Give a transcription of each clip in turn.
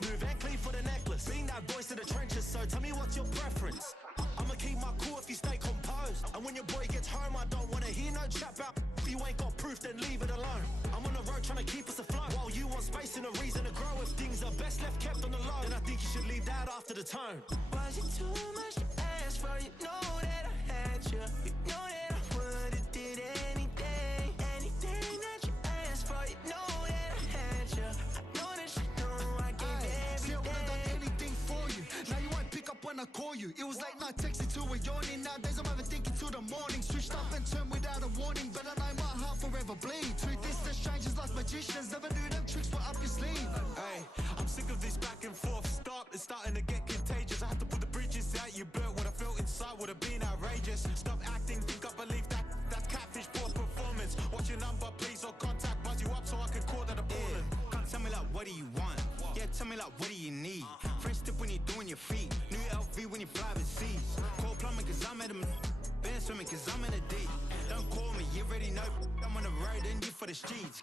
Smooth and clean for the necklace. Being that voice in the trenches, so tell me what's your preference. I'ma keep my cool if you stay composed. And when your boy gets home, I don't wanna hear no chat about. If you ain't got proof, then leave it alone. I'm on the road trying to keep us afloat. While you want space and a reason to grow. If things are best left kept on the low, then I think you should leave that after the tone. Was it too much to ask for? You know that I had you. You know that I would've did anything. Anything that you asked for. You know that I had you. I know that you know I gave everything. See, I would've done anything for you. Now you won't pick up when I call you. It was late night texting to a yawning. Nowadays I'm overthinking till the morning. Switched up and turned without a warning. But I know my heart forever bleed. Truth is that strangers like magicians. Never knew them tricks were up your sleeve. Hey, I'm sick of this back and forth. It's starting to get contagious. I have to put the bridges out you burnt. What I felt inside would have been outrageous. Stop acting, think I believe that's catfish, poor performance. What's your number, please, or contact, buzz you up so I can call that appalling. Come tell me like, what do you want? Yeah, tell me like, what do you need? French tip when you're doing your feet. New LV when you fly overseas. Call plumbing cause I'm at a been swimming cause I'm in a deep. Don't call me, you already know. I'm on the road and you for the streets.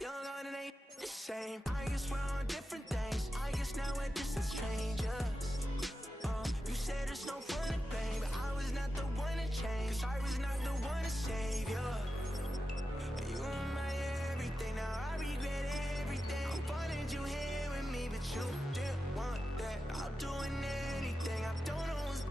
Young and it ain't the same. I guess we're on different things. I guess now we're distant strangers. You said there's no fun in pain, but I was not the one to change. 'Cause I was not the one to save you. You were my everything. Now I regret everything. I wanted you here with me, but you didn't want that. I'll do anything. I don't know what's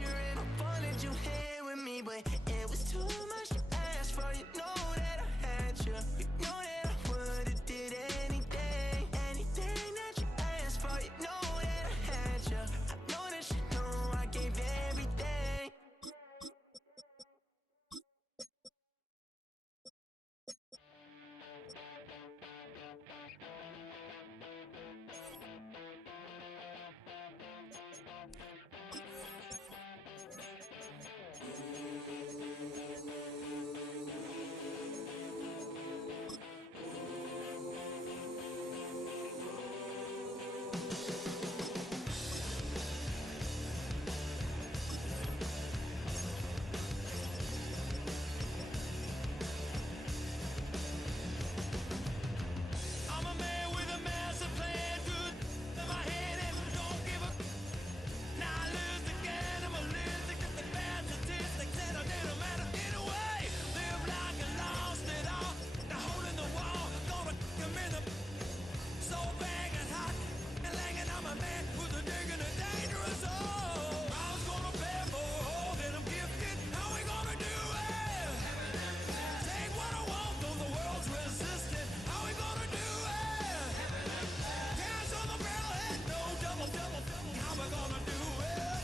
you're in. I wanted you here with me, but it was too much to ask for. You know that I had you. You know that I would've did anything. Anything that you asked for. You know that I had you. I know that you know I gave everything. I'm a man with a massive plan, good in my head and don't give a. Now I lose again, I'm a loser, get the bad statistics and I didn't matter anyway. Live like I lost it all, the hole in the wall, gonna come in the. So banging hot and langing, I'm a man who's a digging a dangerous hole. I was gonna pay for all that I'm gifted, how we gonna do it? Take what I want, though the world's resistant, how we gonna do it? Cash on the barrel head, no double, how we gonna do it?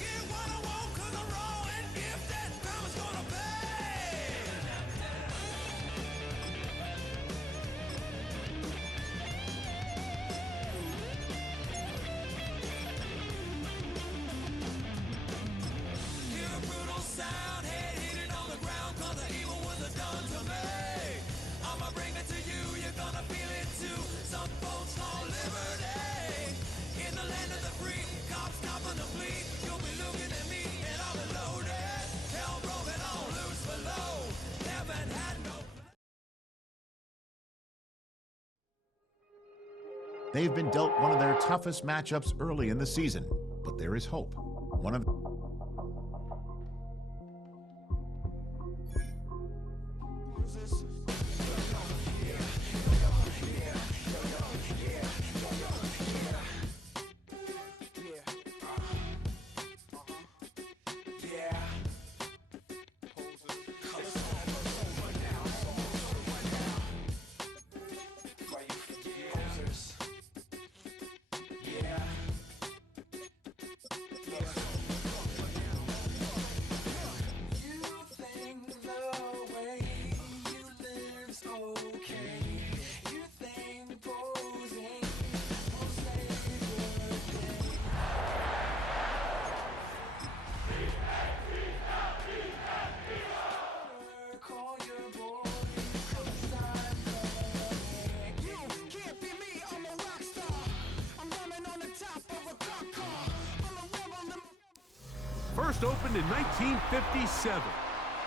Get what I want, 'cause I'm raw and gifted, karma's gonna pay. Hear a brutal sound, head hitting on the ground, 'cause the evil was done to me. I'ma bring it to you, you're gonna feel it too. Some folks call liberty. In the land of the free, cops copping the fleet. You'll be looking at me and I'll be loaded. Hell broken on loose below. Heaven had no. They've been dealt one of their toughest matchups early in the season, but there is hope. One of First opened in 1957.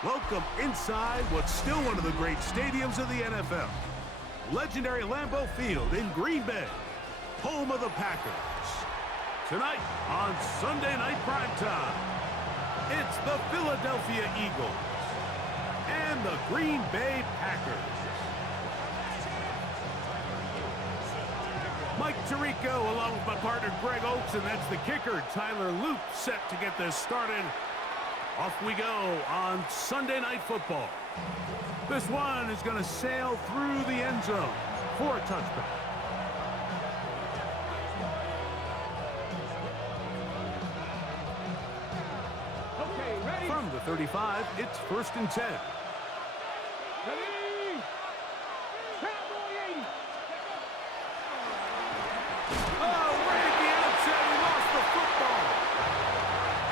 Welcome inside what's still one of the great stadiums of the NFL. legendary Lambeau Field in Green Bay, home of the Packers. Tonight on Sunday Night Primetime, it's the Philadelphia Eagles and the Green Bay Packers. Mike Tirico along with my partner Greg Oakes, and that's the kicker Tyler Loop, set to get this started. Off we go on Sunday Night Football. This one is going to sail through the end zone for a touchback. Okay, ready? From the 35, it's 1st and 10. Ready? Cowboy 80. Oh, right at the outset, he lost the football.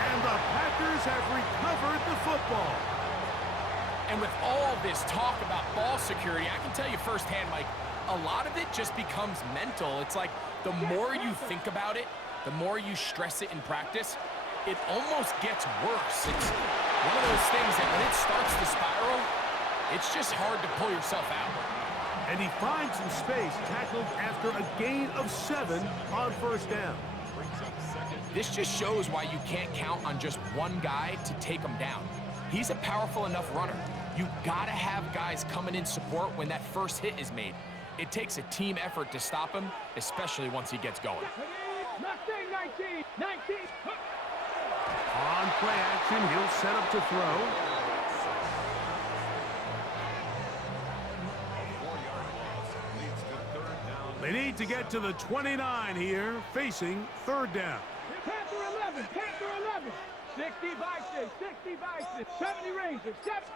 And the Packers have recovered the football. And with all this talk about ball security, I can tell you firsthand, Mike, a lot of it just becomes mental. It's like the more you think about it, the more you stress it in practice, it almost gets worse. It's one of those things that when it starts to spiral, it's just hard to pull yourself out. And he finds some space, tackled after a gain of 7 on 1st down. This just shows why you can't count on just one guy to take him down. He's a powerful enough runner. You gotta have guys coming in support when that first hit is made. It takes a team effort to stop him, especially once he gets going. Mustang 19. 19. On play action, he'll set up to throw. They need to get to the 29 here, facing 3rd down. Panther 11. Panther 11. 60 Vikings. 60 Vikings. 70 Rangers. 70.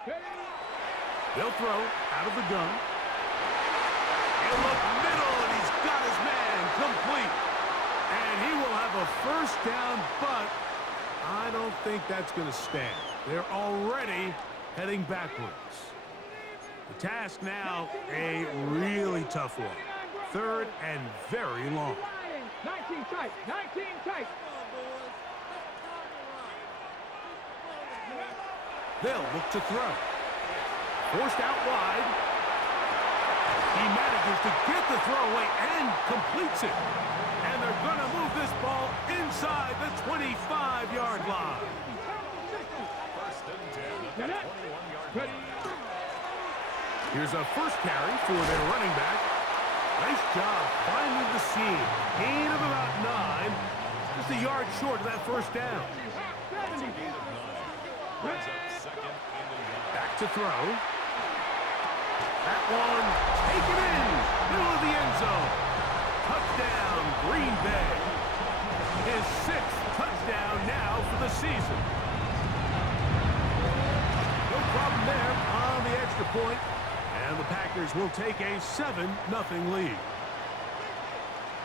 They'll throw out of the gun. He'll look middle, and he's got his man complete. And he will have a 1st down, but I don't think that's going to stand. They're already heading backwards. The task now, a really tough one. 3rd and very long. 19 tight. 19 tight. They'll look to throw. Forced out wide. He manages to get the throw away and completes it. And they're going to move this ball inside the 25-yard line. Here's a 1st carry for their running back. Nice job finding the seam. Gain of about 9. Just a yard short of that 1st down. Back to throw. That one taken in. Middle of the end zone. Touchdown, Green Bay. His 6th touchdown now for the season. No problem there on the extra point. And the Packers will take a 7-0 lead.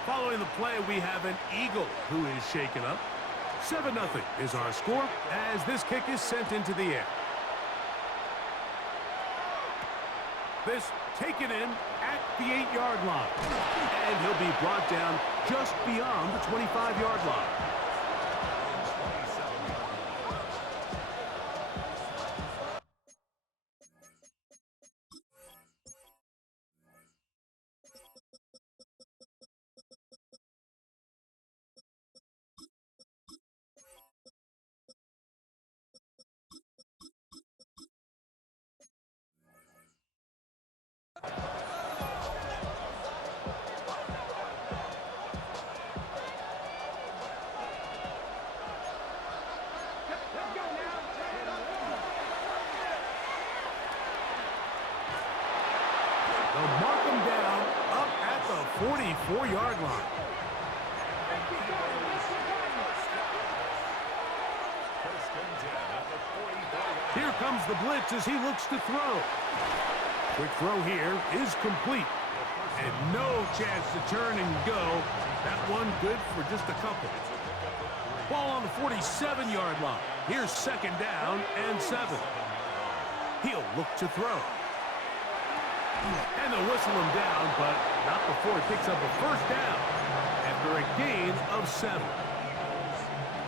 Following the play, we have an Eagle who is shaken up. 7-0 is our score as this kick is sent into the air. This taken in at the 8-yard line. And he'll be brought down just beyond the 25-yard line. They'll mark him down up at the 44-yard line. Here comes the blitz as he looks to throw. Quick throw here is complete. And no chance to turn and go. That one good for just a couple. Ball on the 47-yard line. Here's 2nd down and 7. He'll look to throw. And they'll whistle him down, but not before he picks up a 1st down after a gain of 7.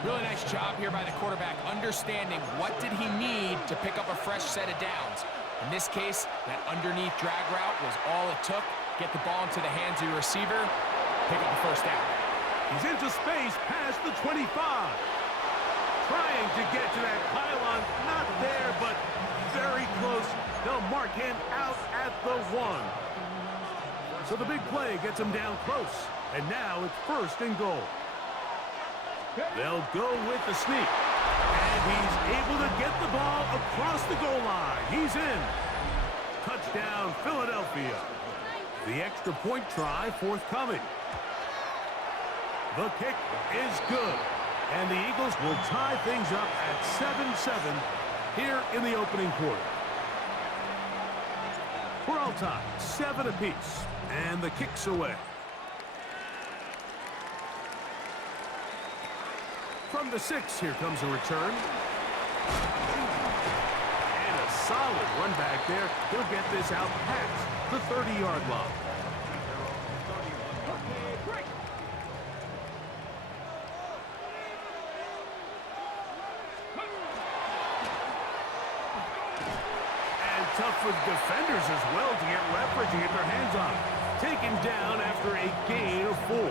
Really nice job here by the quarterback, understanding what did he need to pick up a fresh set of downs. In this case, that underneath drag route was all it took, get the ball into the hands of your receiver, pick up the first down. He's into space past the 25. Trying to get to that pylon. Not there, but very close. They'll mark him out at the 1. So the big play gets him down close. And now it's 1st and goal. They'll go with the sneak. And he's able to get the ball across the goal line. He's in. Touchdown, Philadelphia. The extra point try forthcoming. The kick is good. And the Eagles will tie things up at 7-7 here in the opening quarter. We're all tied, 7 apiece. And the kick's away. From the 6, here comes a return. And a solid run back there. He'll get this out past the 30-yard line. Tough for defenders as well to get leverage and get their hands on it. Taken down after a gain of 4.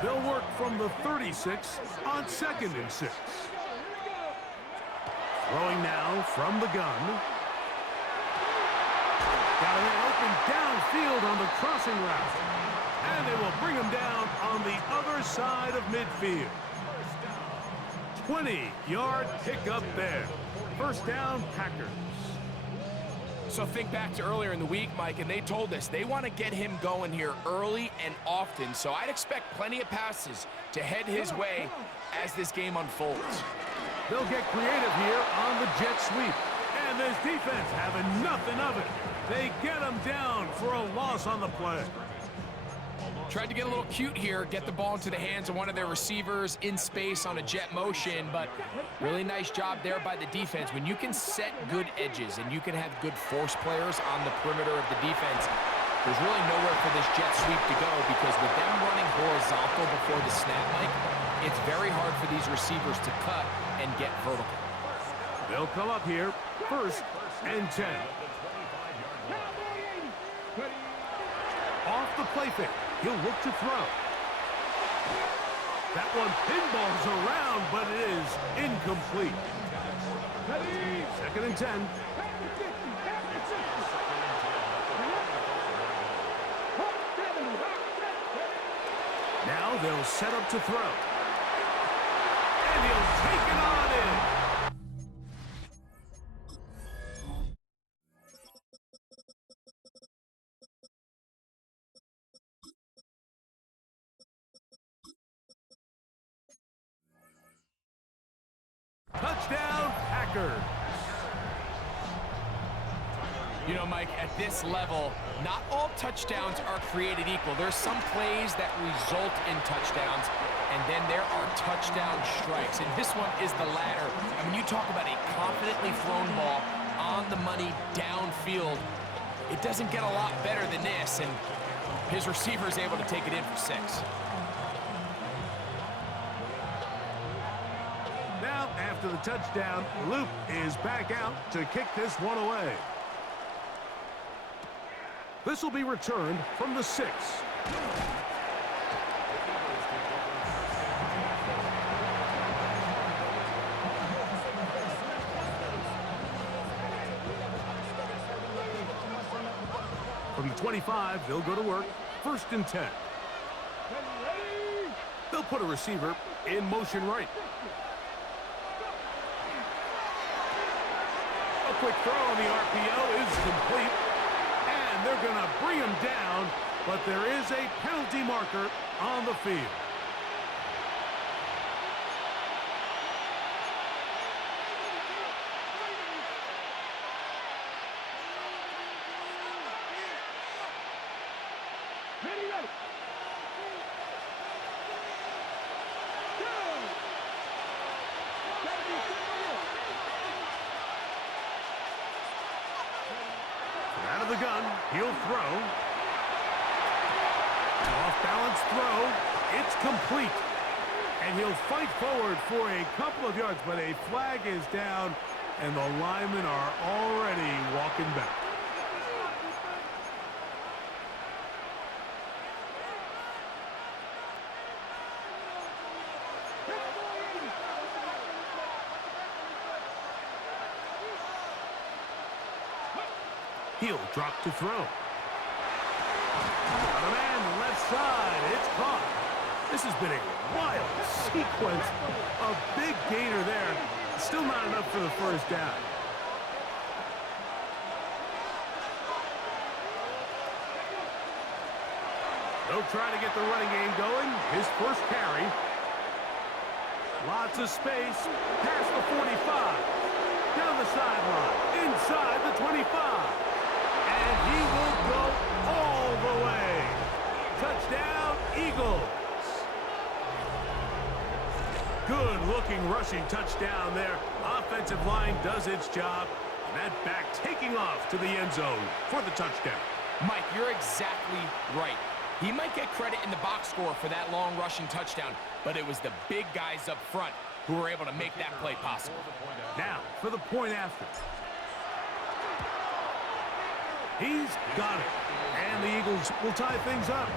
They'll work from the 36 on 2nd and 6. Throwing now from the gun. Got a man open downfield on the crossing route. And they will bring him down on the other side of midfield. 20-yard pickup there. First down, Packers. So think back to earlier in the week, Mike, and they told us they want to get him going here early and often. So I'd expect plenty of passes to head his way as this game unfolds. They'll get creative here on the jet sweep. And this defense having nothing of it. They get him down for a loss on the play. Tried to get a little cute here, get the ball into the hands of one of their receivers in space on a jet motion, but really nice job there by the defense. When you can set good edges and you can have good force players on the perimeter of the defense, there's really nowhere for this jet sweep to go because with them running horizontal before the snap, Mike, it's very hard for these receivers to cut and get vertical. They'll come up here, 1st and 10. Off the play fake. He'll look to throw. That one pinballs around, but it is incomplete. 2nd and 10. Now they'll set up to throw. And he'll take it on in. Touchdown, Packers. You know, Mike, at this level, not all touchdowns are created equal. There's some plays that result in touchdowns, and then there are touchdown strikes. And this one is the latter. I mean, you talk about a confidently thrown ball on the money downfield. It doesn't get a lot better than this, and his receiver is able to take it in for 6. Now, after the touchdown, Luke is back out to kick this one away. This will be returned from the 6. From the 25, they'll go to work. 1st and 10. They'll put a receiver in motion right. A quick throw on the RPO is complete. And they're going to bring him down, but there is a penalty marker on the field. Out of the gun, he'll throw. Off-balance throw. It's complete. And he'll fight forward for a couple of yards, but a flag is down, and the linemen are already walking back. He'll drop to throw. On a man left side, it's caught. This has been a wild sequence. A big gainer there. Still not enough for the first down. They'll try to get the running game going. His first carry. Lots of space. Past the 45. Down the sideline. Inside the 25. And he will go all the way. Touchdown, Eagles. Good-looking rushing touchdown there. Offensive line does its job. And that back taking off to the end zone for the touchdown. Mike, you're exactly right. He might get credit in the box score for that long rushing touchdown, but it was the big guys up front who were able to make that play possible. Now, for the point after. He's got it. And the Eagles will tie things up.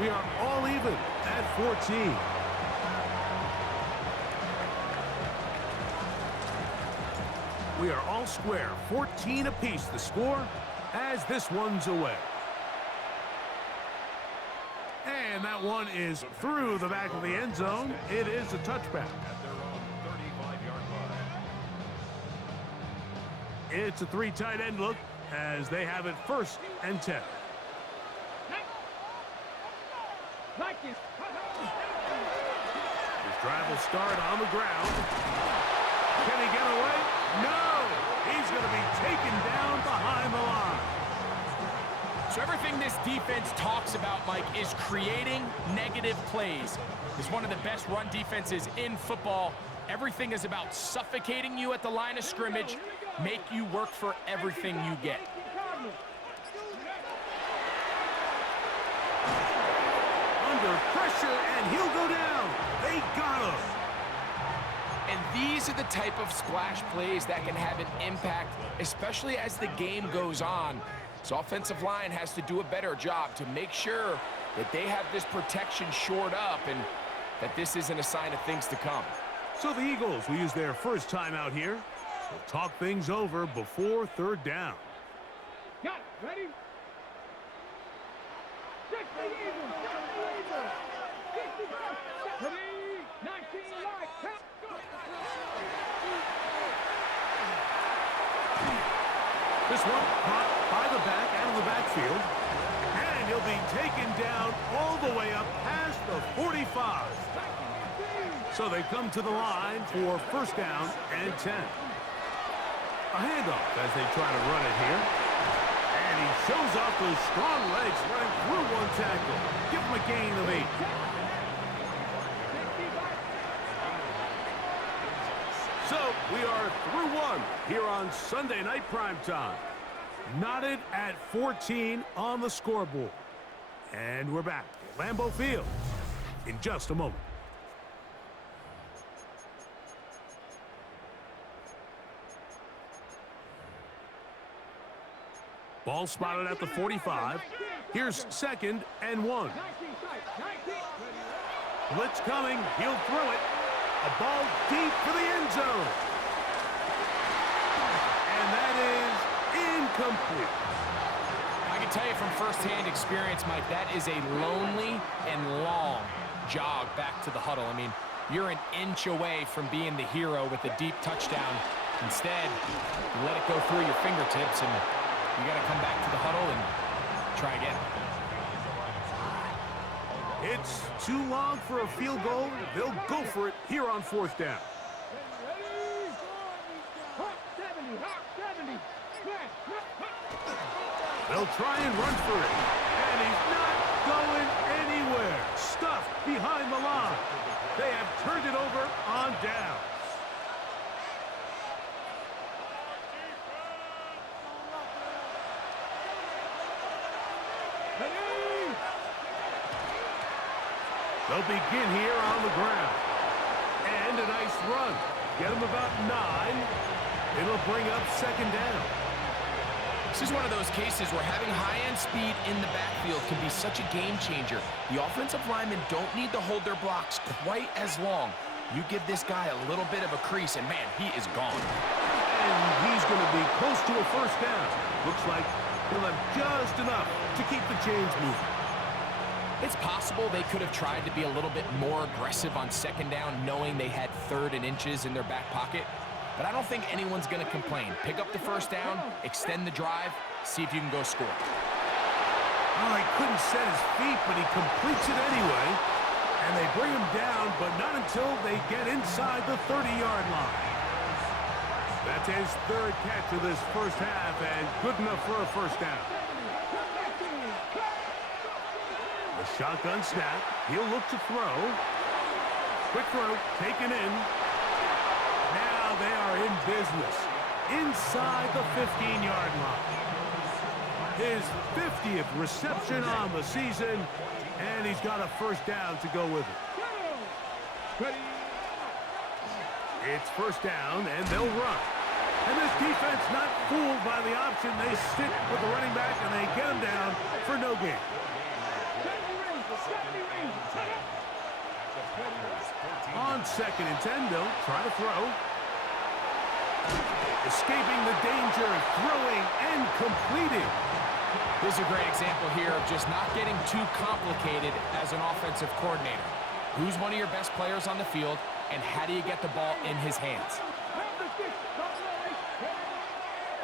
We are all even at 14. We are all square, 14 apiece the score as this one's away. And that one is through the back of the end zone. It is a touchback. It's a 3 tight end look as they have it 1st and 10. His drive will start on the ground. Can he get away? No! He's going to be taken down behind the line. So everything this defense talks about, Mike, is creating negative plays. It's one of the best run defenses in football. Everything is about suffocating you at the line of scrimmage, make you work for everything you get. Under pressure, and he'll go down. They got him. And these are the type of splash plays that can have an impact, especially as the game goes on. So offensive line has to do a better job to make sure that they have this protection shored up and that this isn't a sign of things to come. So the Eagles will use their first time out here. They'll talk things over before 3rd down. Got it. Ready? 60 Eagles. 60 19 right. This one caught by the back out of the backfield. And he'll be taken down all the way up past the 45. So they come to the line for 1st down and 10. A handoff as they try to run it here. And he shows off those strong legs running through one tackle. Give him a gain of 8. So we are through 1 here on Sunday Night Primetime. Knotted at 14 on the scoreboard. And we're back at Lambeau Field in just a moment. Ball spotted at the 45. Here's 2nd and 1. Blitz coming. He'll throw it. A ball deep for the end zone. And that is incomplete. I can tell you from firsthand experience, Mike, that is a lonely and long jog back to the huddle. I mean, you're an inch away from being the hero with a deep touchdown. Instead, you let it go through your fingertips, and you got to come back to the huddle and try again. It's too long for a field goal. They'll go for it here on 4th down. They'll try and run for it. And he's not going anywhere. Stuffed behind the line. They have turned it over on down. They'll begin here on the ground. And a nice run. Get them about 9. It'll bring up 2nd down. This is one of those cases where having high-end speed in the backfield can be such a game changer. The offensive linemen don't need to hold their blocks quite as long. You give this guy a little bit of a crease, and man, he is gone. And he's going to be close to a 1st down. Looks like He'll have just enough to keep the chains moving. It's possible they could have tried to be a little bit more aggressive on second down, knowing they had 3rd and inches in their back pocket. But I don't think anyone's going to complain. Pick up the first down, extend the drive, see if you can go score. Oh, he couldn't set his feet, but he completes it anyway. And they bring him down, but not until they get inside the 30-yard line. That's his 3rd catch of this first half, and good enough for a first down. The shotgun snap. He'll look to throw. Quick throw, taken in. Now they are in business. Inside the 15-yard line. His 50th reception on the season, and he's got a first down to go with it. It's first down, and they'll run. And this defense not fooled by the option. They stick with the running back, and they get him down for no gain. On 2nd and 10, they'll try to throw. Escaping the danger, throwing, and completing. This is a great example here of just not getting too complicated as an offensive coordinator. Who's one of your best players on the field, and how do you get the ball in his hands?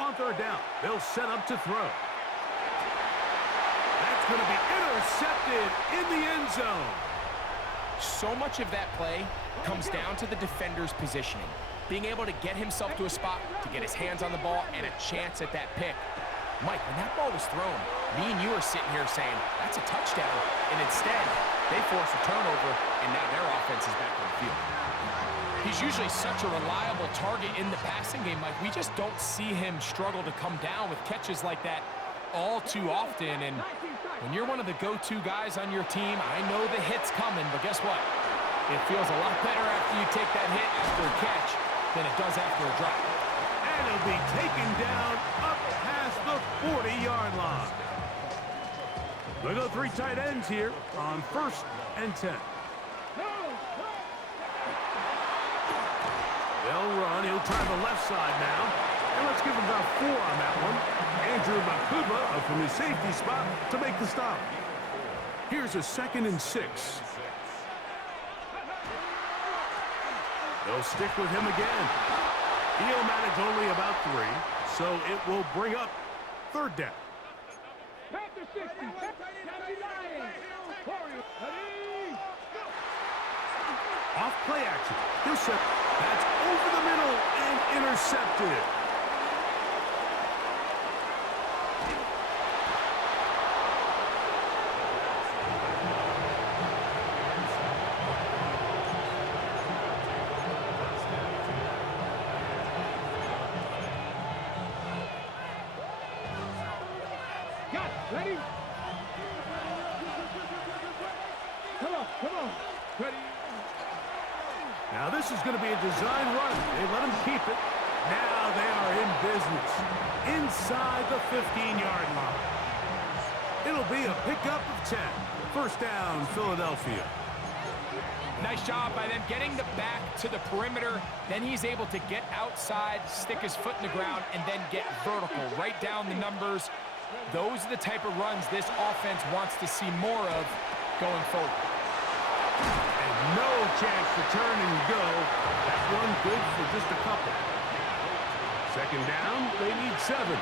On 3rd down, they'll set up to throw. That's going to be intercepted in the end zone. So much of that play comes down to the defender's positioning. Being able to get himself to a spot, to get his hands on the ball, and a chance at that pick. Mike, when that ball was thrown, me and you are sitting here saying, that's a touchdown. And instead, they force a turnover, and now their offense is back on the field. He's usually such a reliable target in the passing game, Mike. We just don't see him struggle to come down with catches like that all too often. And when you're one of the go-to guys on your team, I know the hit's coming, but guess what? It feels a lot better after you take that hit after a catch than it does after a drop. And he'll be taken down up past the 40-yard line. They go 3 tight ends here on 1st and 10. They'll run. He'll try the left side now. And let's give him about 4 on that one. Andrew Makuba from his safety spot to make the stop. Here's a 2nd and 6. They'll stick with him again. He'll manage only about 3, so it will bring up 3rd down. Off play action. He'll set. That's over the middle and intercepted. Ready? Come on. Ready? Now this is going to be a design run. They let him keep it. Now they are in business. Inside the 15-yard line. It'll be a pickup of 10. First down, Philadelphia. Nice job by them getting the back to the perimeter. Then he's able to get outside, stick his foot in the ground, and then get vertical. Right down the numbers. Those are the type of runs this offense wants to see more of going forward. And no chance to turn and go. That one good for just a couple. 2nd down, they need 7.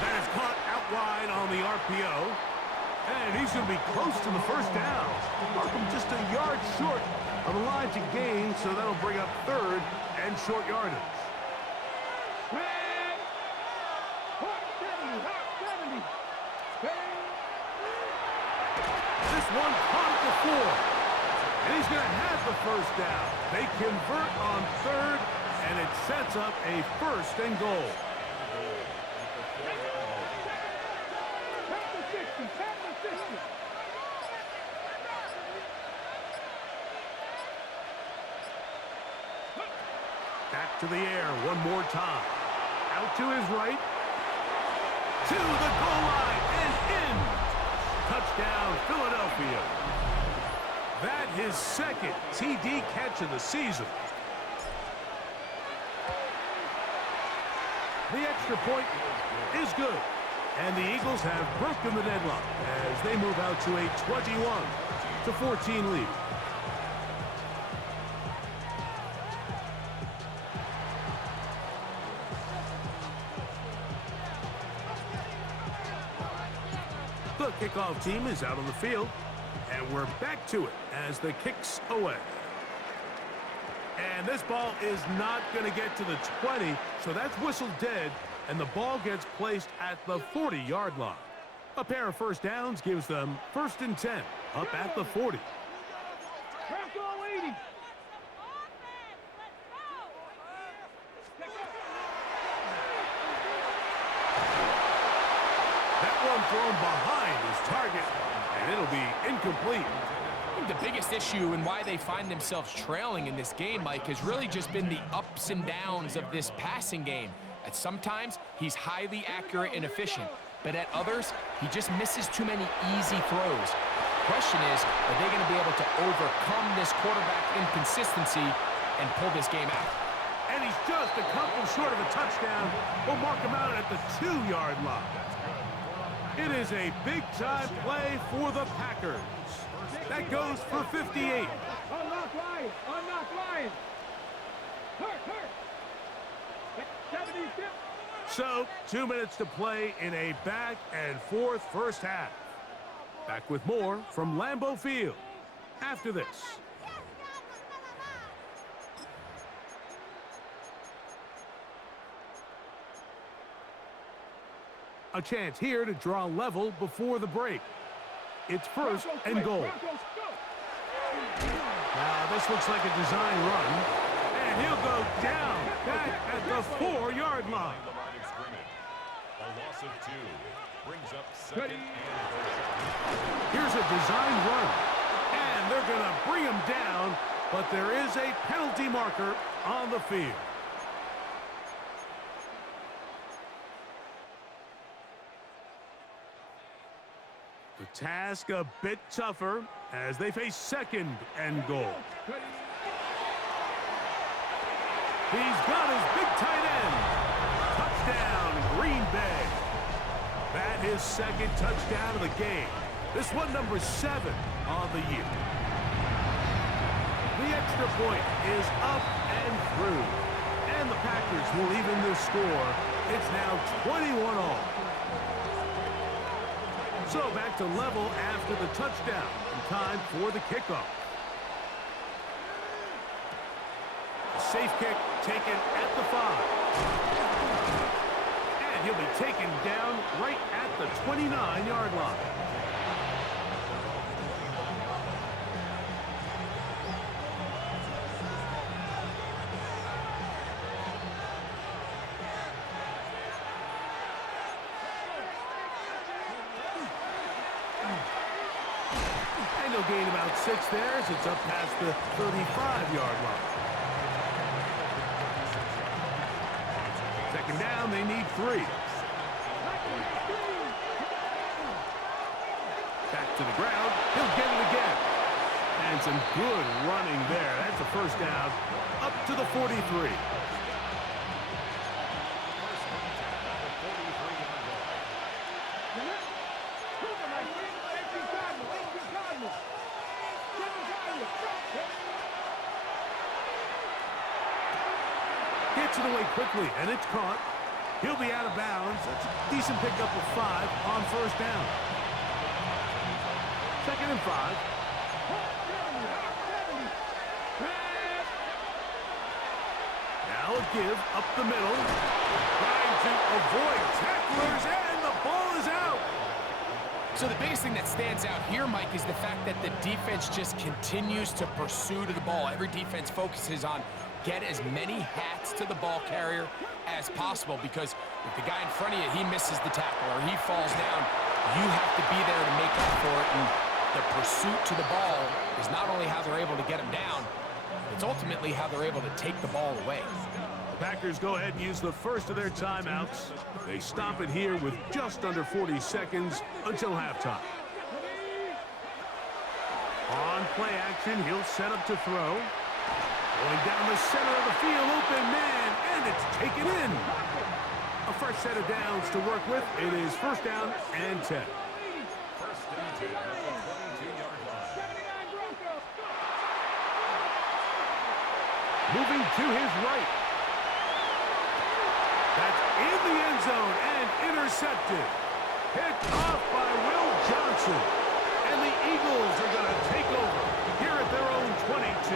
That is caught out wide on the RPO. And he's going to be close to the first down. Markham just a yard short of the line to gain, so that'll bring up 3rd and short yardage. This one caught at the 4. And he's going to have the first down. They convert on 3rd, and it sets up a 1st and goal. Back to the air one more time. Out to his right. To the goal line and in. Touchdown, Philadelphia. field. That his second TD catch of the season. The extra point is good. And the Eagles have broken the deadlock as they move out to a 21-14 lead. The kickoff team is out on the field, and we're back to it as the kick's away. And this ball is not going to get to the 20, so that's whistled dead, and the ball gets placed at the 40-yard line. A pair of first downs gives them 1st and 10, up at the 40. That one thrown behind his target, and it'll be incomplete. I think the biggest issue and why they find themselves trailing in this game, Mike, has really just been the ups and downs of this passing game. At sometimes, he's highly accurate and efficient, but at others, he just misses too many easy throws. The question is, are they going to be able to overcome this quarterback inconsistency and pull this game out? And he's just a couple short of a touchdown. We'll mark him out at the 2-yard line. It is a big-time play for the Packers. That goes for 58. Unlock line! Unlock line! Hurt! 76. So, 2 minutes to play in a back-and-forth first half. Back with more from Lambeau Field after this. A chance here to draw level before the break. It's 1st and goal. Now, this looks like a design run. And he'll go down back at the 4-yard line. A loss of 2 brings up 2nd and 4. Here's a design run. And they're going to bring him down, but there is a penalty marker on the field. The task a bit tougher as they face 2nd and goal. He's got his big tight end. Touchdown, Green Bay. That is 2nd touchdown of the game. This one number 7 on the year. The extra point is up and through. And the Packers will even the score. It's now 21-all. So back to level after the touchdown. And time for the kickoff. A safe kick taken at the 5. And he'll be taken down right at the 29-yard line. And he'll gain about 6 there as it's up past the 35-yard line. 2nd down, they need 3. Back to the ground. He'll get it again. And some good running there. That's a 1st down up to the 43. Gets it away quickly, and it's caught. He'll be out of bounds. That's a decent pickup of 5 on 1st down. 2nd and 5. Now a give up the middle. Trying to avoid tacklers, and the ball is out. So the biggest thing that stands out here, Mike, is the fact that the defense just continues to pursue to the ball. Every defense focuses on get as many hats to the ball carrier as possible, because if the guy in front of you, he misses the tackle or he falls down, you have to be there to make up for it. And the pursuit to the ball is not only how they're able to get him down, it's ultimately how they're able to take the ball away. The Packers go ahead and use the first of their timeouts. They stop it here with just under 40 seconds until halftime. On play action, he'll set up to throw. Going down the center of the field, open man, and it's taken in. A fresh set of downs to work with. It is first down and 10. First and 10 at the 22-yard line. Moving to his right. That's in the end zone and intercepted. Picked off by Will Johnson. And the Eagles are going to take over here at their own 22.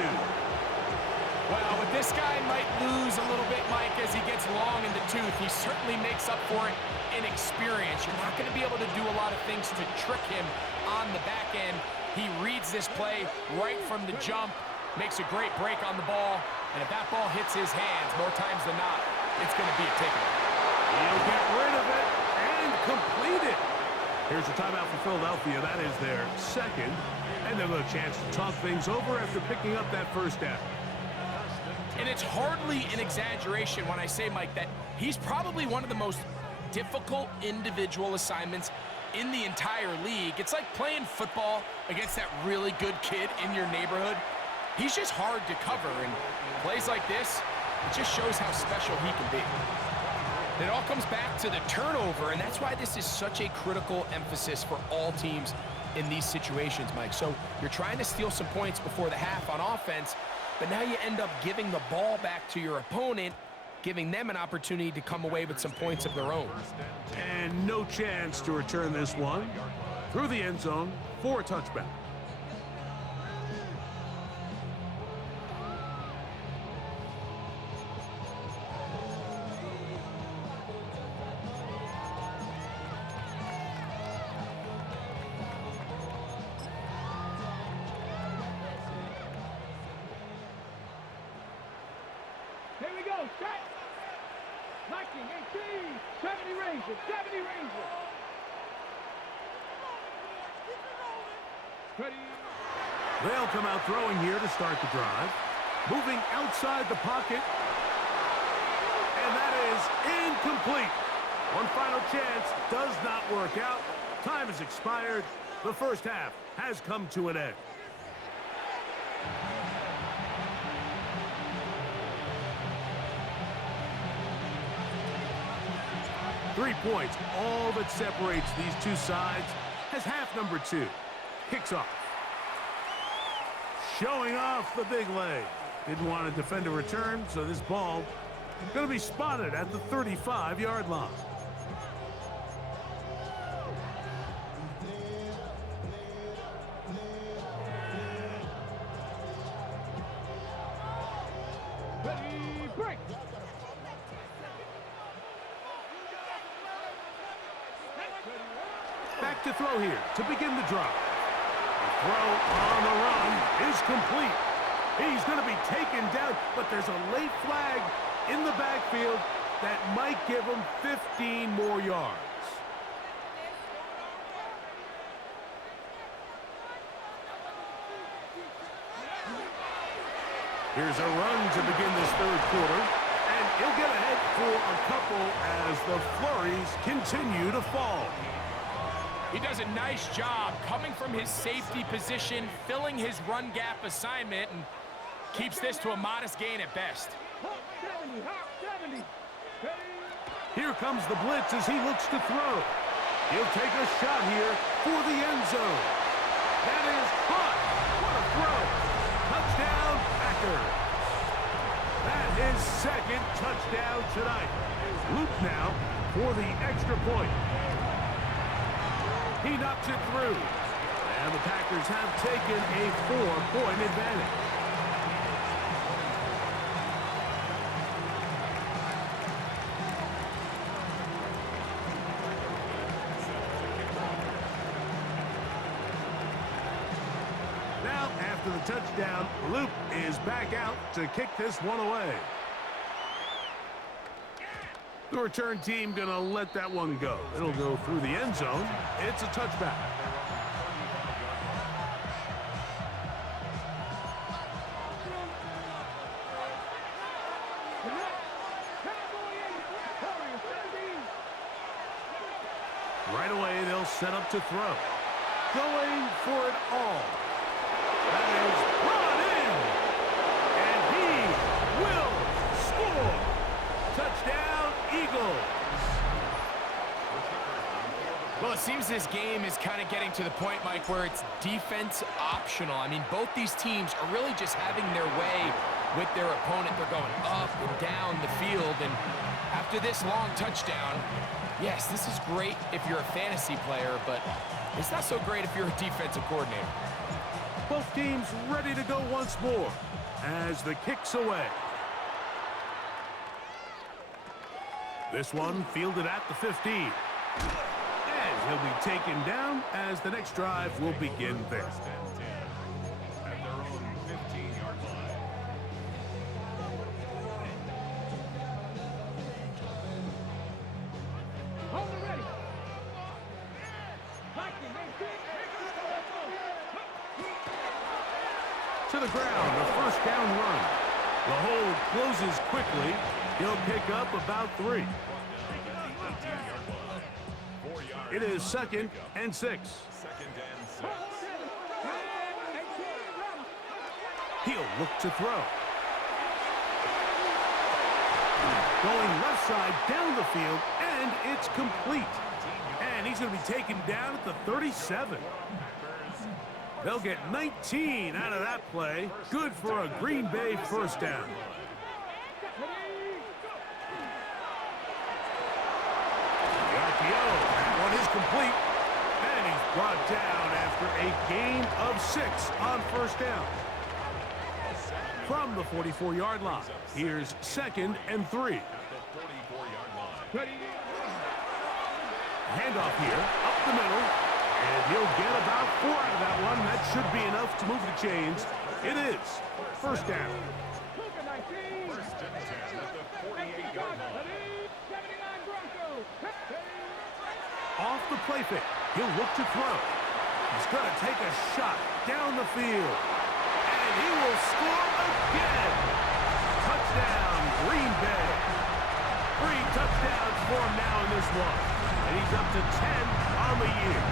Well, but this guy might lose a little bit, Mike, as he gets long in the tooth. He certainly makes up for it in experience. You're not going to be able to do a lot of things to trick him on the back end. He reads this play right from the jump, makes a great break on the ball, and if that ball hits his hands more times than not, it's going to be a takeaway. He'll get rid of it and complete it. Here's a timeout for Philadelphia. That is their second, and they'll have a chance to talk things over after picking up that first down. And it's hardly an exaggeration when I say, Mike, that he's probably one of the most difficult individual assignments in the entire league. It's like playing football against that really good kid in your neighborhood. He's just hard to cover, and plays like this, it just shows how special he can be. It all comes back to the turnover, and that's why this is such a critical emphasis for all teams in these situations, Mike. So you're trying to steal some points before the half on offense, but now you end up giving the ball back to your opponent, giving them an opportunity to come away with some points of their own. And no chance to return this one through the end zone for a touchback. Here we go, set. Liking 18, 70 Rangers, 70 Rangers. Ready. They'll come out throwing here to start the drive. Moving outside the pocket. And that is incomplete. One final chance does not work out. Time has expired. The first half has come to an end. Three points, all that separates these two sides, as half number 2 kicks off. Showing off the big leg. Didn't want to defend a return, so this ball going to be spotted at the 35-yard line. Ready, break. Back to throw here to begin the drive. The throw on the run is complete. He's going to be taken down, but there's a late flag in the backfield that might give him 15 more yards. Here's a run to begin this third quarter, and he'll get ahead for a couple as the flurries continue to fall. He does a nice job coming from his safety position, filling his run gap assignment, and keeps this to a modest gain at best. 70, 70. Ready. Here comes the blitz as he looks to throw. He'll take a shot here for the end zone. That is caught. What a throw. Touchdown, Packers. That is second touchdown tonight. Luke now for the extra point. He knocks it through. And the Packers have taken a 4-point advantage. Now, after the touchdown, Luke is back out to kick this one away. The return team going to let that one go. It'll go through the end zone. It's a touchback. Right away, they'll set up to throw. Going for it all. That is brought in. And he will score. Touchdown, Eagles. Well, it seems this game is kind of getting to the point, Mike, where it's defense optional. I mean, both these teams are really just having their way with their opponent. They're going up and down the field, and after this long touchdown, yes, this is great if you're a fantasy player, but it's not so great if you're a defensive coordinator. Both teams ready to go once more as the kick's away. This one fielded at the 15. And he'll be taken down as the next drive will begin there. First and 10 at their own 15-yard line. Hold it ready. Viking, 18. To the ground, a first down run. The hold closes quickly. He'll pick up about 3. It is 2nd and 6. Second and 6. He'll look to throw. Going left side down the field, and it's complete. And he's going to be taken down at the 37. They'll get 19 out of that play. Good for a Green Bay first down. The RPO, that one is complete. And he's brought down after a gain of 6 on first down. From the 44-yard line, here's 2nd and 3. At the 44-yard line. Handoff here, up the middle, and he'll get about 4 out of that one. That should be enough to move the chains. It is first down. First and 10 at the 48-yard line. 79 Broncos. Off the play fake, he'll look to throw. He's going to take a shot down the field, and he will score again. Touchdown, Green Bay. 3 touchdowns for him now in this one, and he's up to 10 on the year.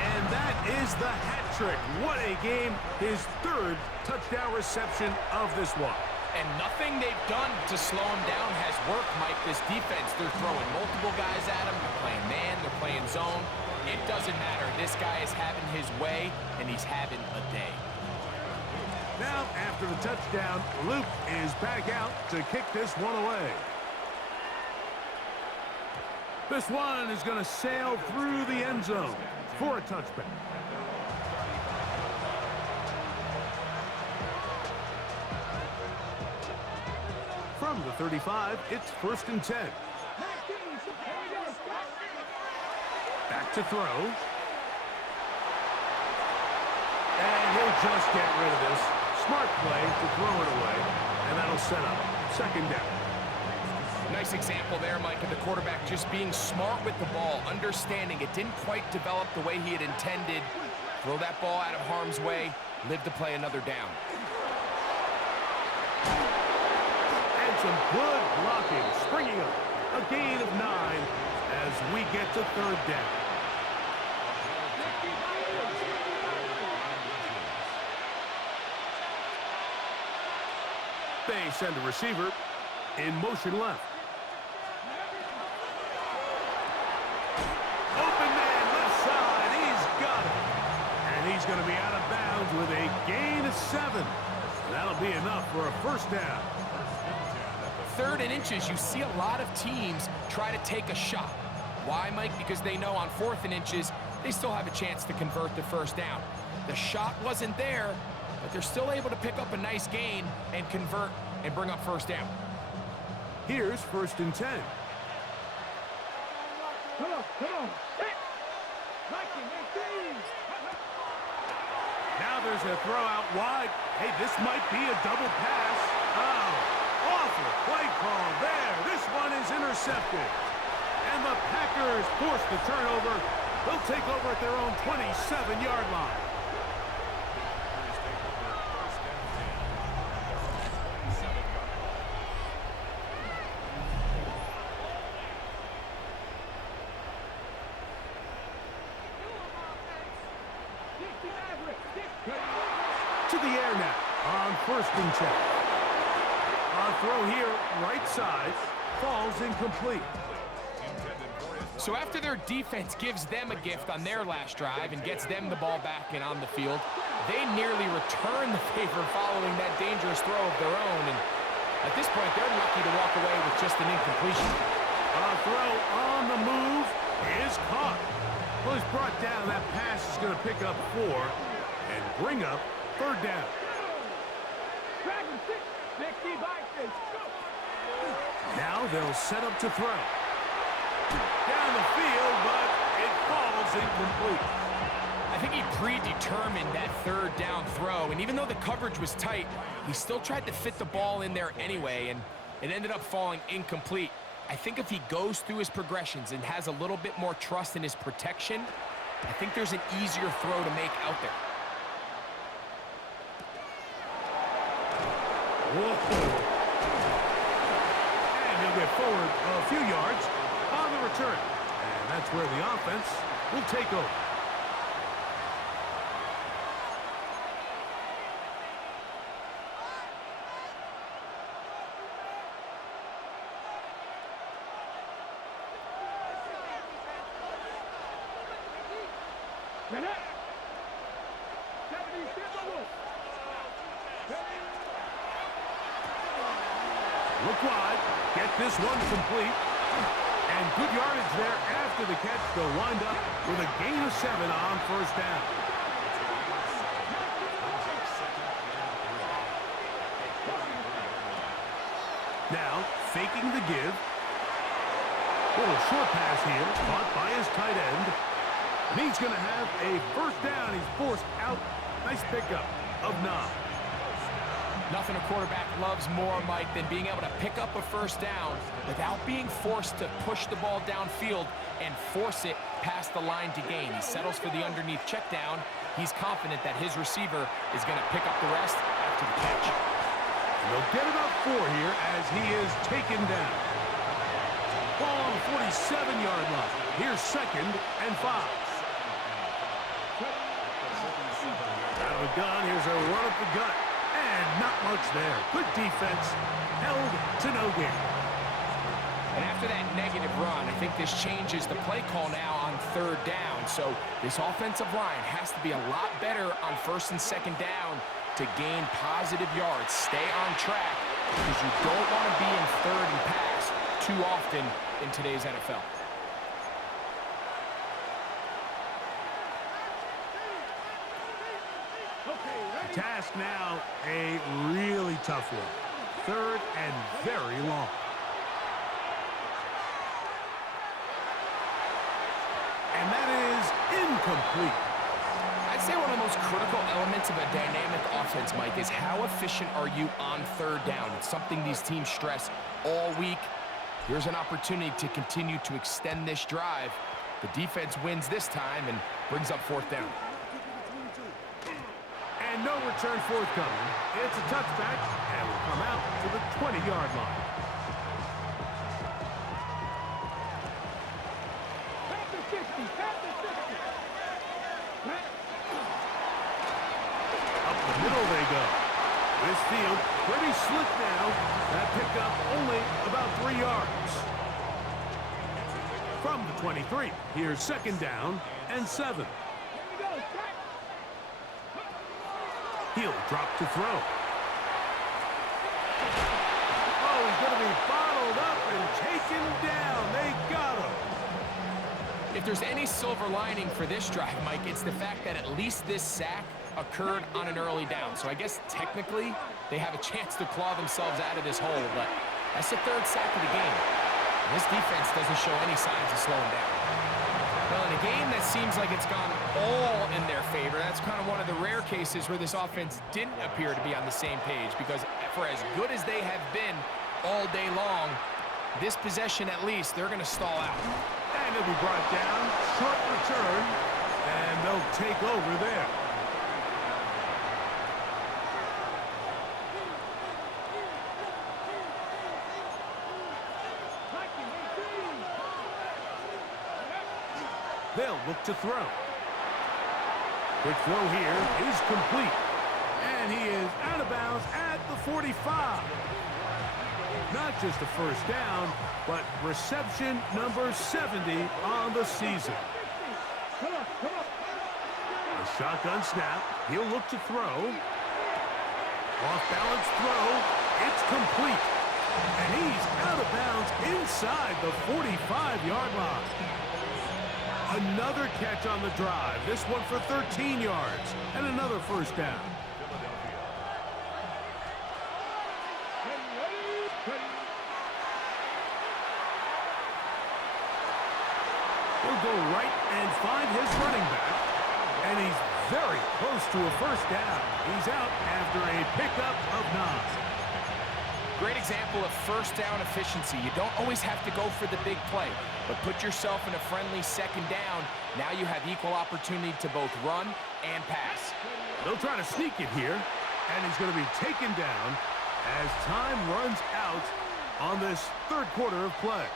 And that is the hat trick. What a game. His 3rd touchdown reception of this one. And nothing they've done to slow him down has worked, Mike. This defense, they're throwing multiple guys at him. They're playing man, they're playing zone. It doesn't matter. This guy is having his way, and he's having a day. Now, after the touchdown, Luke is back out to kick this one away. This one is going to sail through the end zone for a touchback. From the 35, it's 1st and 10. Back to throw. And he'll just get rid of this. Smart play to throw it away, and that'll set up 2nd down. Nice example there, Mike, of the quarterback just being smart with the ball, understanding it didn't quite develop the way he had intended. Throw that ball out of harm's way, live to play another down. And some good blocking, springing up. A gain of 9 as we get to 3rd down. They send a receiver in motion left. Open man left side, he's got it. And he's going to be out of bounds with a gain of 7. That'll be enough for a first down. 3rd and inches, you see a lot of teams try to take a shot. Why, Mike? Because they know on 4th and inches, they still have a chance to convert the first down. The shot wasn't there, but they're still able to pick up a nice gain and convert and bring up first down. Here's 1st and 10. Come on. Viking, 18. Now there's a throw out wide. Hey, this might be a double pass. Oh, awful play call there. This one is intercepted. And the Packers force the turnover. They'll take over at their own 27-yard line. To the air now on first and 10. A throw here, right side, falls incomplete. So after their defense gives them a gift on their last drive and gets them the ball back and on the field, they nearly return the favor following that dangerous throw of their own. And at this point, they're lucky to walk away with just an incompletion. A throw on the move is caught. Well, he's brought down. That pass is going to pick up 4 and bring up third down. Now they'll set up to throw. Down the field, but it falls incomplete. I think he predetermined that third down throw, and even though the coverage was tight, he still tried to fit the ball in there anyway, and it ended up falling incomplete. I think if he goes through his progressions and has a little bit more trust in his protection, I think there's an easier throw to make out there. Whoa. And he'll get forward a few yards on the return. And that's where the offense will take over. Look wide, get this one complete, and good yardage there after the catch. They'll wind up with a gain of 7 on first down. Now, faking the give. Little short pass here, caught by his tight end. And he's going to have a first down. He's forced out. Nice pickup of 9. Nothing a quarterback loves more, Mike, than being able to pick up a first down without being forced to push the ball downfield and force it past the line to gain. He settles for the underneath check down. He's confident that his receiver is going to pick up the rest after the catch. They'll get about 4 here as he is taken down. Ball on the 47-yard line. Here's 2nd and 5. Out of the gun, here's a run up the gut. And not much there. Good defense, held to no gain. And after that negative run, I think this changes the play call now on third down. So this offensive line has to be a lot better on first and second down to gain positive yards. Stay on track because you don't want to be in third and pass too often in today's NFL. Task now, a really tough one. 3rd and very long. And that is incomplete. I'd say one of the most critical elements of a dynamic offense, Mike, is how efficient are you on third down? It's something these teams stress all week. Here's an opportunity to continue to extend this drive. The defense wins this time and brings up 4th down. And no return forthcoming. It's a touchback, and will come out to the 20-yard line. Up the middle they go. This field pretty slick now. That pickup only about 3 yards. From the 23, here's 2nd down and 7. He'll drop to throw. Oh, he's going to be bottled up and taken down. They got him. If there's any silver lining for this drive, Mike, it's the fact that at least this sack occurred on an early down. So I guess technically they have a chance to claw themselves out of this hole, but that's the 3rd sack of the game. And this defense doesn't show any signs of slowing down. Well, in a game that seems like it's gone all in their favor, that's kind of one of the rare cases where this offense didn't appear to be on the same page, because for as good as they have been all day long, this possession at least, they're going to stall out. And he'll be brought down, short return, and they'll take over there. They'll look to throw. Quick throw here is complete. And he is out of bounds at the 45. Not just a first down, but reception number 70 on the season. A shotgun snap. He'll look to throw. Off-balance throw. It's complete. And he's out of bounds inside the 45-yard line. Another catch on the drive. This one for 13 yards. And another first down. He'll go right and find his running back. And he's very close to a first down. He's out after a pickup of 9. Great example of first down efficiency. You don't always have to go for the big play, but put yourself in a friendly second down. Now you have equal opportunity to both run and pass. They'll try to sneak it here, and he's going to be taken down as time runs out on this third quarter of play.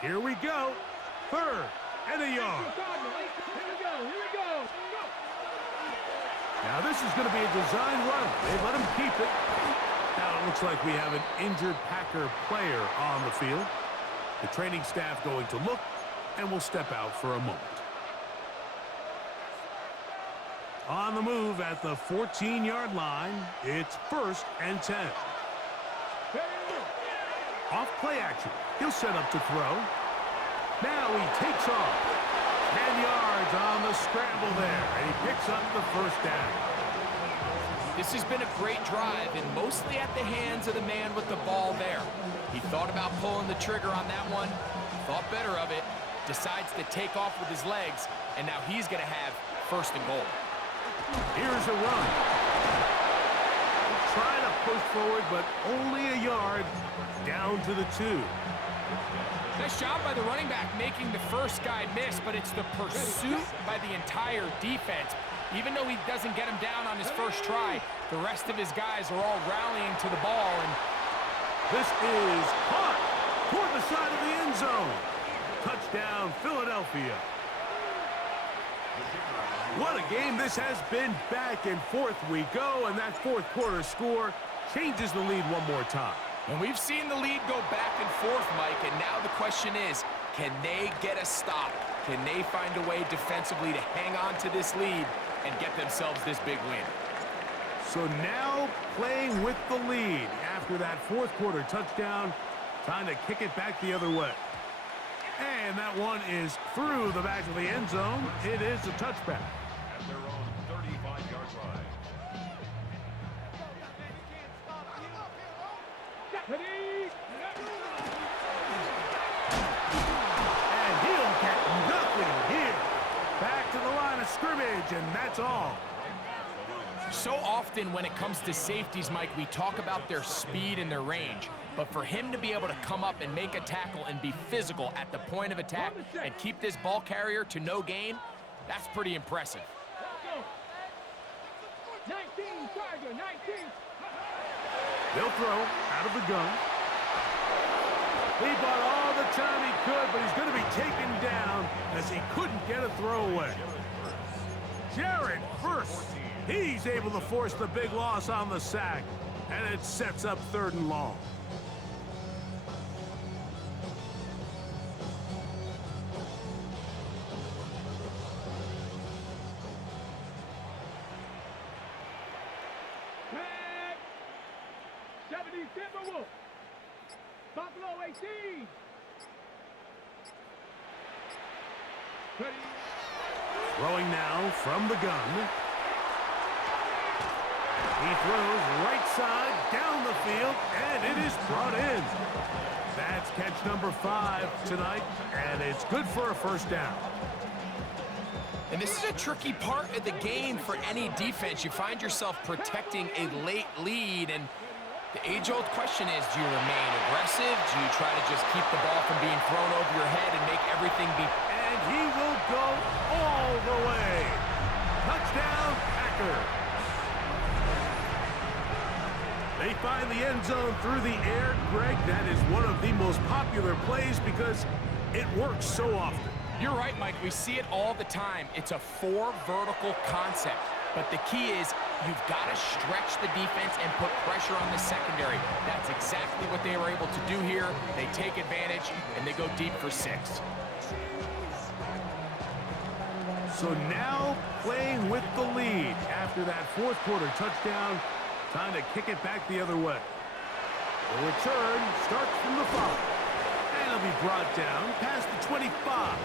Here we go. Third and a yard. Here we go. Now this is going to be a design run. They let him keep it. Now it looks like we have an injured Packer player on the field. The training staff going to look, and will step out for a moment. On the move at the 14-yard line, it's 1st and 10. Off play action. He'll set up to throw. Now he takes off. 10 yards on the scramble there, and he picks up the first down. This has been a great drive, and mostly at the hands of the man with the ball there. He thought about pulling the trigger on that one, thought better of it, decides to take off with his legs, and now he's going to have 1st and goal. Here's a run. Trying to push forward, but only a yard down to the 2. Nice job by the running back making the first guy miss, but it's the pursuit by the entire defense. Even though he doesn't get him down on his first try, the rest of his guys are all rallying to the ball. And this is caught toward the side of the end zone. Touchdown, Philadelphia. What a game this has been. Back and forth we go, and that fourth quarter score changes the lead one more time. And we've seen the lead go back and forth, Mike, and now the question is, can they get a stop? Can they find a way defensively to hang on to this lead and get themselves this big win? So now playing with the lead after that fourth quarter touchdown, trying to kick it back the other way. And that one is through the back of the end zone. It is a touchback. At their own 35-yard line. And he'll get nothing here. Back to the line of scrimmage, and that's all. So often when it comes to safeties, Mike, we talk about their speed and their range. But for him to be able to come up and make a tackle and be physical at the point of attack and keep this ball carrier to no gain, that's pretty impressive. 19, Tiger, 19. They'll throw out of the gun. He bought all the time he could, but he's going to be taken down as he couldn't get a throwaway. Jared first. He's able to force the big loss on the sack, and it sets up 3rd and long. Tag. 70 Timberwolves. Buffalo 18. 30. Throwing now from the gun. He throws right side down the field, and it is brought in. That's catch number 5 tonight, and it's good for a first down. And this is a tricky part of the game for any defense. You find yourself protecting a late lead, and the age-old question is, do you remain aggressive? Do you try to just keep the ball from being thrown over your head and make everything be... And he will go all the way. Touchdown, find the end zone through the air. Greg, that is one of the most popular plays because it works so often. You're right, Mike. We see it all the time. It's a 4 vertical concept. But the key is you've got to stretch the defense and put pressure on the secondary. That's exactly what they were able to do here. They take advantage, and they go deep for 6. So now playing with the lead after that fourth quarter touchdown. Time to kick it back the other way. The return starts from the 5. And it'll be brought down past the 25.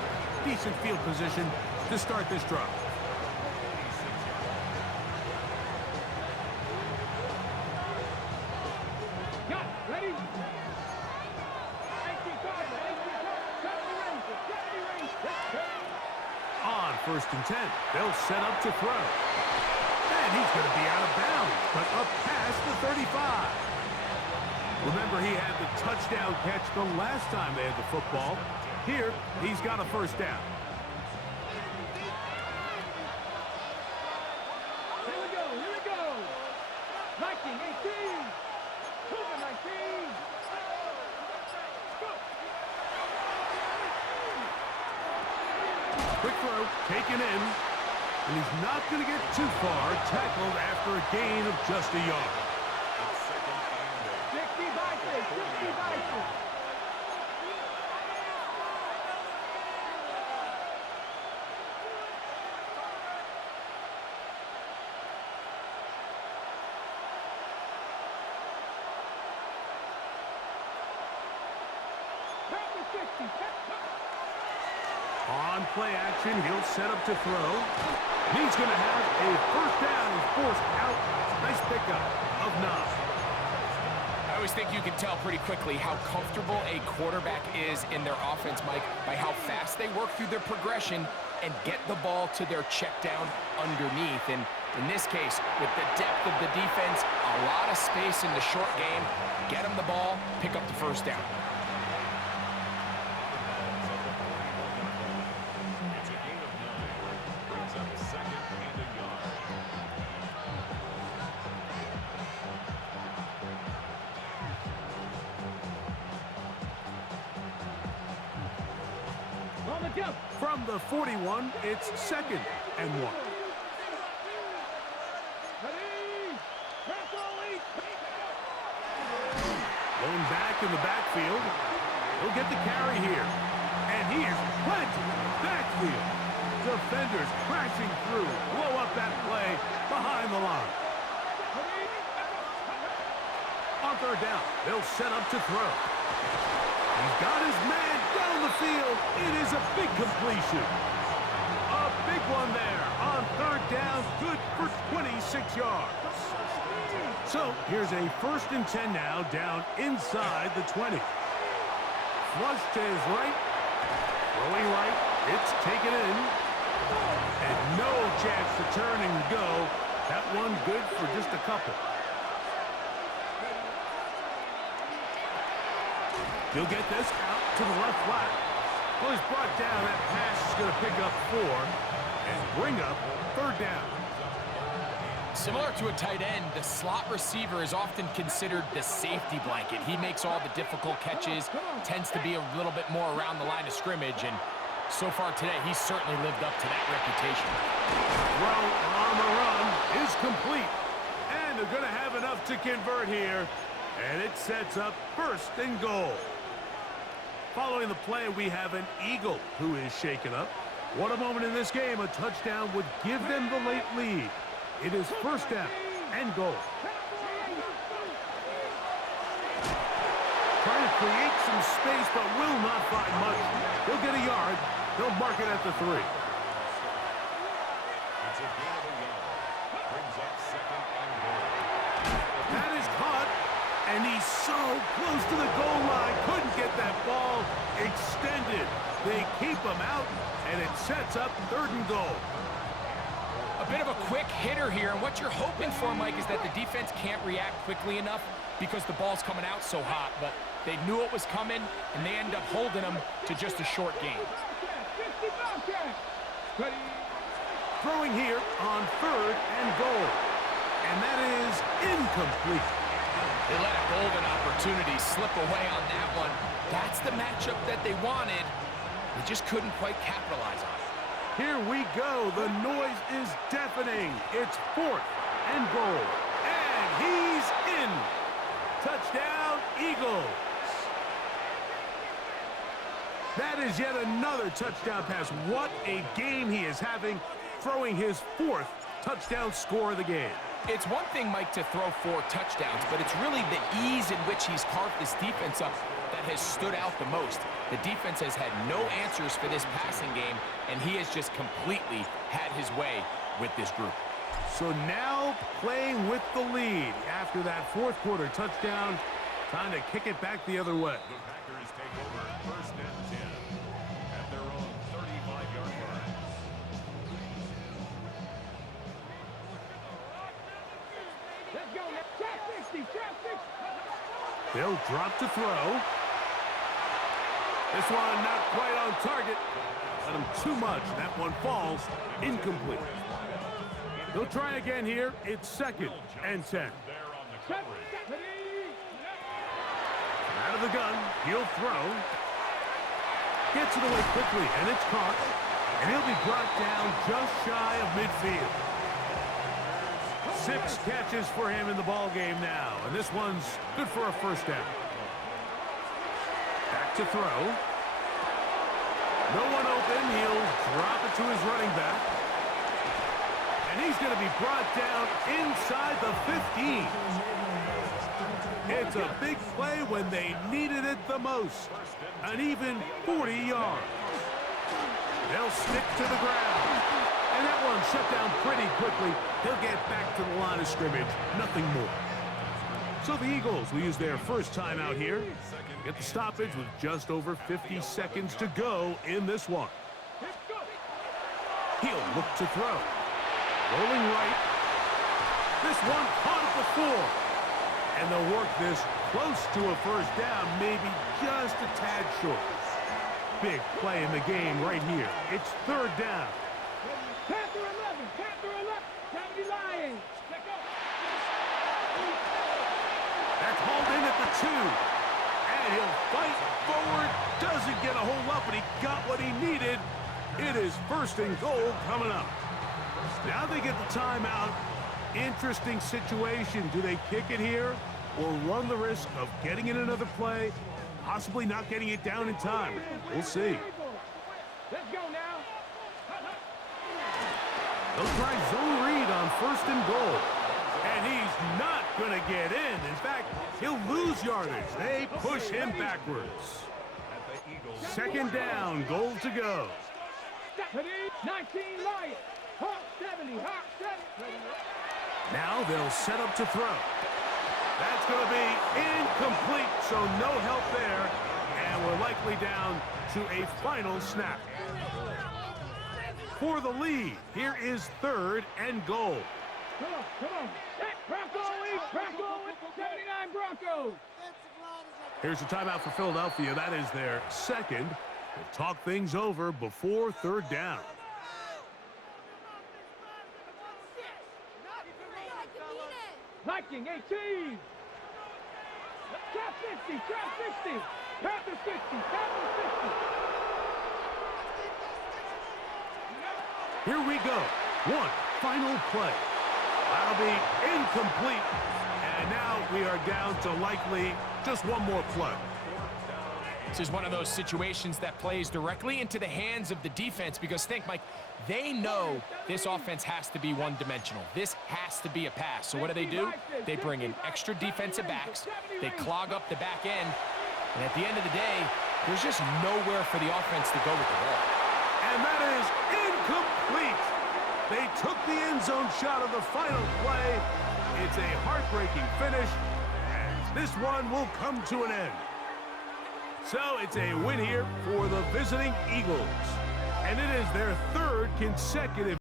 Decent field position to start this drive. Got it. Ready? 18 On 1st and 10, they'll set up to throw. And he's going to be out of bounds, but up past the 35. Remember, he had the touchdown catch the last time they had the football. Here, he's got a 1st down. Here we go. Here we go. Viking 18. Cougar 19. Go. Quick throw, taken in. And he's not going to get too far, tackled after a gain of just a yard. 60 Vikings. 60 Vikings. On play action, he'll set up to throw. He's going to have a 1st down. He's forced out. Nice pickup of 9. I always think you can tell pretty quickly how comfortable a quarterback is in their offense, Mike, by how fast they work through their progression and get the ball to their check down underneath. And in this case, with the depth of the defense, a lot of space in the short game, get them the ball, pick up the 1st down. It's a gain of 9. Brings up 2nd and a yard. On the jump. From the 41, it's 2nd and 1. Ready. Lone back in the backfield. He'll get the carry here. And he is planted in the backfield. Defenders crashing through. Blow up that play behind the line. On 3rd down, they'll set up to throw. He's got his man down the field. It is a big completion. A big one there on 3rd down. Good for 26 yards. So here's a 1st and 10 now down inside the 20. Flush to his right. Throwing right. It's taken in. And no chance to turn and go. That one good for just a couple. He'll get this out to the left flat. Well, he's brought down. That pass is going to pick up 4 and bring up 3rd down. Similar to a tight end, the slot receiver is often considered the safety blanket. He makes all the difficult catches, tends to be a little bit more around the line of scrimmage, and so far today, he's certainly lived up to that reputation. Throw on the run is complete, and they're going to have enough to convert here, and it sets up 1st and goal. Following the play, we have an Eagle who is shaken up. What a moment in this game. A touchdown would give them the late lead. It is 1st down and goal. Trying to create some space, but will not find much. He'll get a yard. They'll mark it at the 3. It's a gain of a yard. Brings up 2nd and goal. That is caught, and he's so close to the goal line. Couldn't get that ball extended. They keep him out, and it sets up 3rd and goal. A bit of a quick hitter here, and what you're hoping for, Mike, is that the defense can't react quickly enough because the ball's coming out so hot, but they knew it was coming, and they end up holding them to just a short game. Throwing here on 3rd and goal, and that is incomplete. They let a golden opportunity slip away on that one. That's the matchup that they wanted. They just couldn't quite capitalize on it. Here we go. The noise is deafening. It's 4th and goal. And he's in. Touchdown, Eagles. That is yet another touchdown pass. What a game he is having, throwing his 4th touchdown score of the game. It's one thing, Mike, to throw 4 touchdowns, but it's really the ease in which he's carved this defense up that has stood out the most. The defense has had no answers for this passing game, and he has just completely had his way with this group. So now playing with the lead after that 4th quarter touchdown, time to kick it back the other way. The Packers take over 1st and 10 at their own 35-yard line. Let's go now. Trap 60, trap 60. They'll drop to throw. This one not quite on target. Let him too much. That one falls incomplete. They'll try again here. It's 2nd and 10. Out of the gun, he'll throw. Gets it away quickly, and it's caught. And he'll be brought down just shy of midfield. 6 catches for him in the ball game now, and this one's good for a 1st down. Back to throw. No one open. He'll drop it to his running back. And he's going to be brought down inside the 15. It's a big play when they needed it the most. An even 40 yards. They'll stick to the ground. And that one shut down pretty quickly. He'll get back to the line of scrimmage. Nothing more. So the Eagles will use their first time out here. Get the stoppage with just over 50 seconds to go in this one. He'll look to throw. Rolling right. This one caught at the 4. And they'll work this close to a 1st down, maybe just a tad short. Big play in the game right here. It's 3rd down. Panther 11, Panther 11. County Lions. Let go. That's hauled in at the 2. And he'll fight forward. Doesn't get a hold up, but he got what he needed. It is 1st and goal coming up. Now they get the timeout. Interesting situation. Do they kick it here or run the risk of getting in another play, possibly not getting it down in time? We'll see. Let's go now. They'll try zone read on 1st and goal. And he's not going to get in. In fact, he'll lose yardage. They push him backwards. 2nd down, goal to go. 19 Lions. Hawk 70, Hawk 70. Now they'll set up to throw. That's going to be incomplete, so no help there. And we're likely down to a final snap. For the lead, here is 3rd and goal. Come on. Bronco, 79 Broncos. Here's a timeout for Philadelphia. That is their 2nd. They'll talk things over before 3rd down. Viking 18. Trap 60, trap 60. Panther 60, Panther 60. Here we go. One final play. That'll be incomplete. And now we are down to likely just one more play. This is one of those situations that plays directly into the hands of the defense because think, Mike, they know this offense has to be one-dimensional. This has to be a pass. So what do? They bring in extra defensive backs. They clog up the back end. And at the end of the day, there's just nowhere for the offense to go with the ball. And that is incomplete. They took the end zone shot of the final play. It's a heartbreaking finish, and this one will come to an end. So it's a win here for the visiting Eagles. And it is their 3rd consecutive